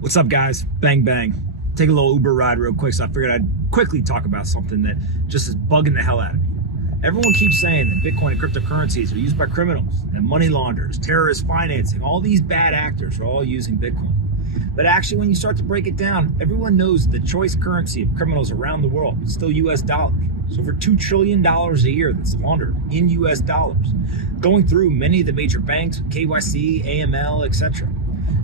What's up, guys? Bang, bang. Take a little Uber ride real quick, so I figured I'd quickly talk about something that just is bugging the hell out of me. Everyone keeps saying that Bitcoin and cryptocurrencies are used by criminals and money launderers, terrorist financing. All these bad actors are all using Bitcoin. But actually, when you start to break it down, everyone knows the choice currency of criminals around the world is still US dollars. It's over $2 trillion a year that's laundered in US dollars, going through many of the major banks, KYC, AML, etc.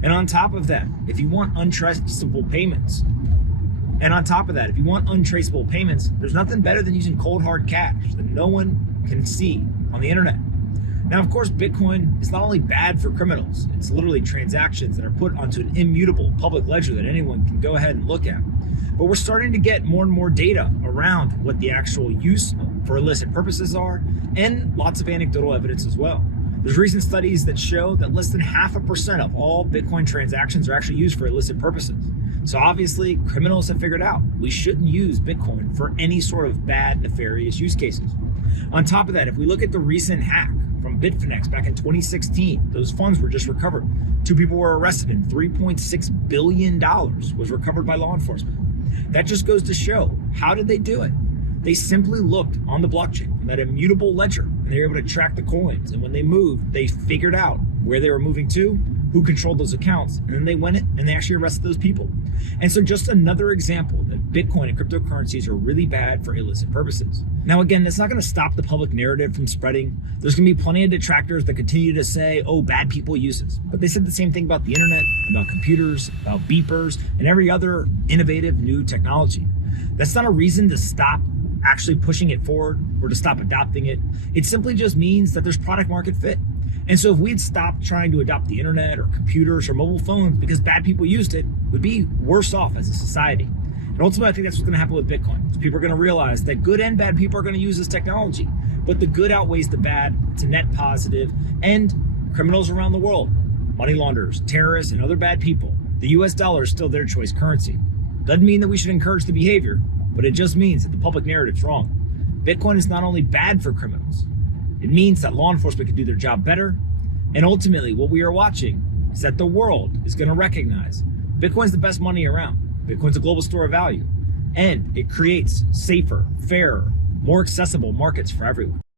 And on top of that, if you want untraceable payments, there's nothing better than using cold hard cash that no one can see on the internet. Now, of course, Bitcoin is not only bad for criminals, it's literally transactions that are put onto an immutable public ledger that anyone can go ahead and look at. But we're starting to get more and more data around what the actual use for illicit purposes are, and lots of anecdotal evidence as well. There's recent studies that show that less than 0.5% of all Bitcoin transactions are actually used for illicit purposes. So obviously, criminals have figured out we shouldn't use Bitcoin for any sort of bad, nefarious use cases. On top of that, if we look at the recent hack from bitfinex back in 2016, those funds were just recovered. 2 people were arrested and $3.6 billion was recovered by law enforcement. That just goes to show, how did they do it? They simply looked on the blockchain, that immutable ledger, and they were able to track the coins. And when they moved, they figured out where they were moving to, who controlled those accounts, and then they went in and they actually arrested those people. And so just another example that Bitcoin and cryptocurrencies are really bad for illicit purposes. Now, again, that's not going to stop the public narrative from spreading. There's going to be plenty of detractors that continue to say, oh, bad people use this. But they said the same thing about the internet, about computers, about beepers, and every other innovative new technology. That's not a reason to stop actually pushing it forward or to stop adopting it. It simply just means that there's product market fit. And so if we'd stopped trying to adopt the internet or computers or mobile phones because bad people used it, we'd be worse off as a society. And ultimately, I think that's what's going to happen with Bitcoin. So people are going to realize that good and bad people are going to use this technology, but the good outweighs the bad. It's a net positive, and criminals around the world, money launderers, terrorists, and other bad people, the US dollar is still their choice currency. Doesn't mean that we should encourage the behavior, but it just means that the public narrative's wrong. Bitcoin is not only bad for criminals, it means that law enforcement can do their job better. And ultimately, what we are watching is that the world is going to recognize Bitcoin's the best money around. Bitcoin's a global store of value, and it creates safer, fairer, more accessible markets for everyone.